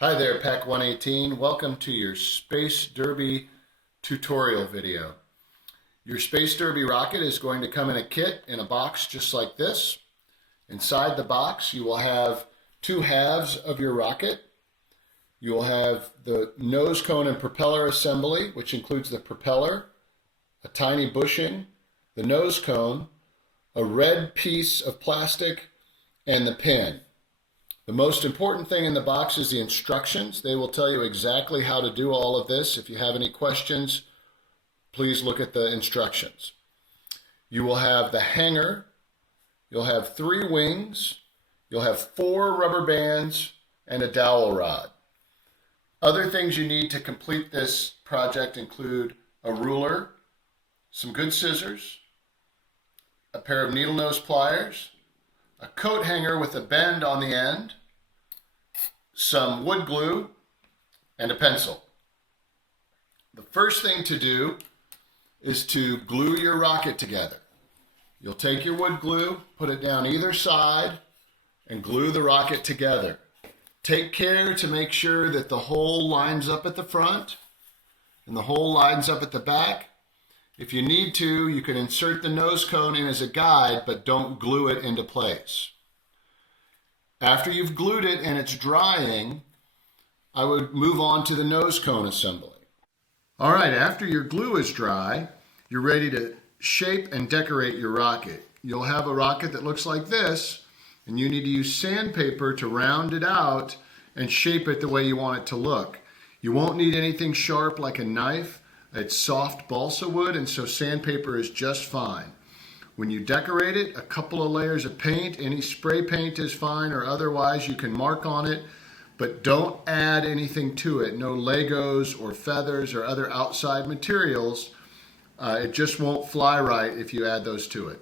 Hi there, Pack 118. Welcome to your Space Derby tutorial video. Your Space Derby rocket is going to come in a kit in a box just like this. Inside the box, you will have two halves of your rocket. You will have the nose cone and propeller assembly, which includes the propeller, a tiny bushing, the nose cone, a red piece of plastic, and the pin. The most important thing in the box is the instructions. They will tell you exactly how to do all of this. If you have any questions, please look at the instructions. You will have the hanger. You'll have 3 wings. You'll have 4 rubber bands and a dowel rod. Other things you need to complete this project include a ruler, some good scissors, a pair of needle nose pliers, a coat hanger with a bend on the end, some wood glue, and a pencil. The first thing to do is to glue your rocket together. You'll take your wood glue, put it down either side, and glue the rocket together. Take care to make sure that the hole lines up at the front and the hole lines up at the back. If you need to, you can insert the nose cone in as a guide, but don't glue it into place. After you've glued it and it's drying, I would move on to the nose cone assembly. All right, after your glue is dry, you're ready to shape and decorate your rocket. You'll have a rocket that looks like this, and you need to use sandpaper to round it out and shape it the way you want it to look. You won't need anything sharp like a knife. It's soft balsa wood, and so sandpaper is just fine. When you decorate it, a couple of layers of paint, any spray paint is fine, or otherwise you can mark on it, but don't add anything to it. No Legos or feathers or other outside materials. It just won't fly right if you add those to it.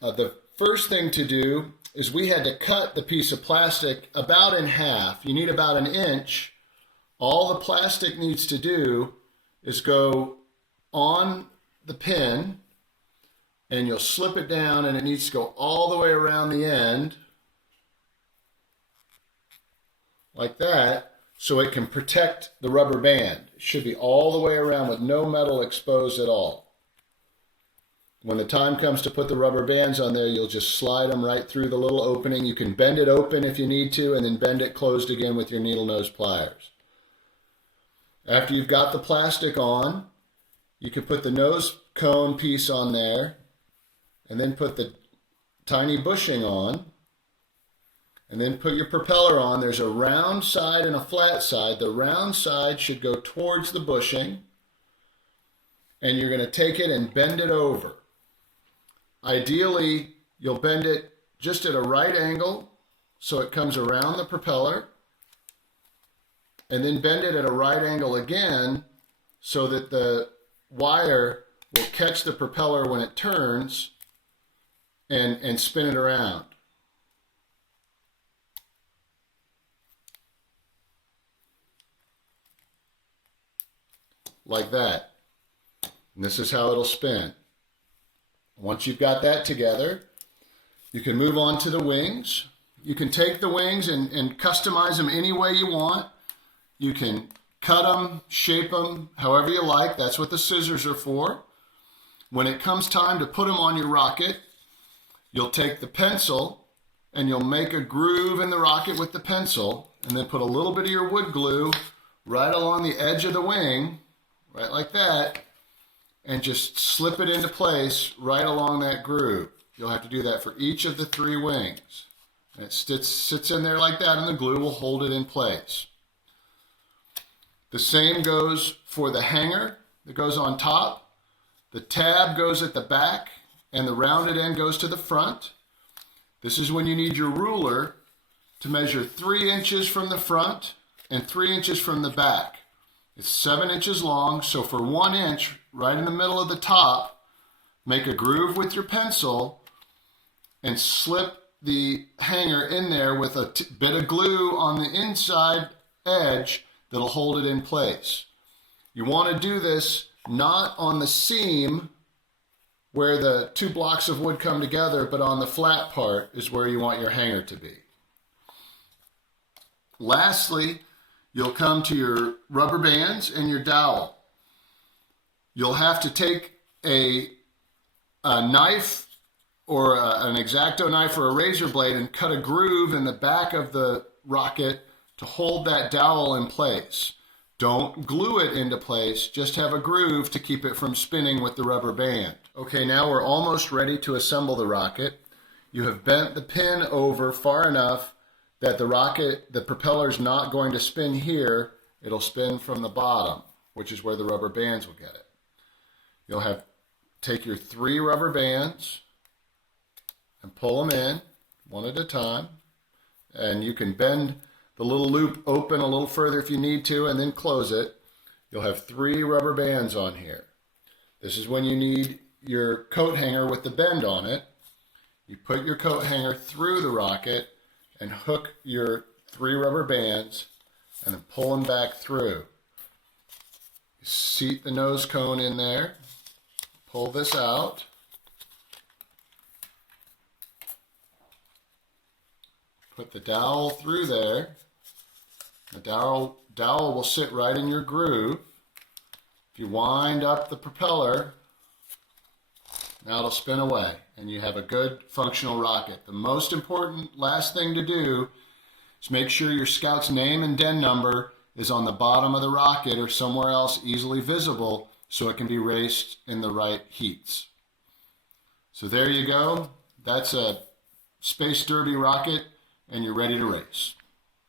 The first thing to do is we had to cut the piece of plastic about in half. You need about 1 inch. All the plastic needs to do is go on the pin, and you'll slip it down, and it needs to go all the way around the end like that, so it can protect the rubber band. It should be all the way around with no metal exposed at all. When the time comes to put the rubber bands on there, you'll just slide them right through the little opening. You can bend it open if you need to, and then bend it closed again with your needle nose pliers. After you've got the plastic on, you can put the nose cone piece on there, and then put the tiny bushing on, and then put your propeller on. There's a round side and a flat side. The round side should go towards the bushing, and you're going to take it and bend it over. Ideally, you'll bend it just at a right angle so it comes around the propeller, and then bend it at a right angle again so that the wire will catch the propeller when it turns and spin it around. Like that. And this is how it'll spin. Once you've got that together, you can move on to the wings. You can take the wings and customize them any way you want. You can cut them, shape them, however you like. That's what the scissors are for. When it comes time to put them on your rocket, you'll take the pencil and you'll make a groove in the rocket with the pencil, and then put a little bit of your wood glue right along the edge of the wing, right like that, and just slip it into place right along that groove. You'll have to do that for each of the 3 wings. And it sits in there like that, and the glue will hold it in place. The same goes for the hanger that goes on top. The tab goes at the back, and the rounded end goes to the front. This is when you need your ruler to measure 3 inches from the front and 3 inches from the back. It's 7 inches long, so for 1 inch, right in the middle of the top, make a groove with your pencil and slip the hanger in there with a bit of glue on the inside edge that'll hold it in place. You want to do this not on the seam where the 2 blocks of wood come together, but on the flat part is where you want your hanger to be. Lastly, you'll come to your rubber bands and your dowel. You'll have to take a knife or an X-Acto knife or a razor blade and cut a groove in the back of the rocket to hold that dowel in place. Don't glue it into place, just have a groove to keep it from spinning with the rubber band. Okay, now we're almost ready to assemble the rocket. You have bent the pin over far enough that the propeller's not going to spin here, it'll spin from the bottom, which is where the rubber bands will get it. You'll take your 3 rubber bands and pull them in one at a time, and you can bend the little loop open a little further if you need to and then close it. You'll have 3 rubber bands on here. This is when you need your coat hanger with the bend on it. You put your coat hanger through the rocket and hook your 3 rubber bands and then pull them back through. Seat the nose cone in there. Pull this out. Put the dowel through there. The dowel will sit right in your groove. If you wind up the propeller, now it'll spin away and you have a good functional rocket. The most important last thing to do is make sure your Scout's name and DIN number is on the bottom of the rocket or somewhere else easily visible so it can be raced in the right heats. So there you go. That's a Space Derby rocket and you're ready to race.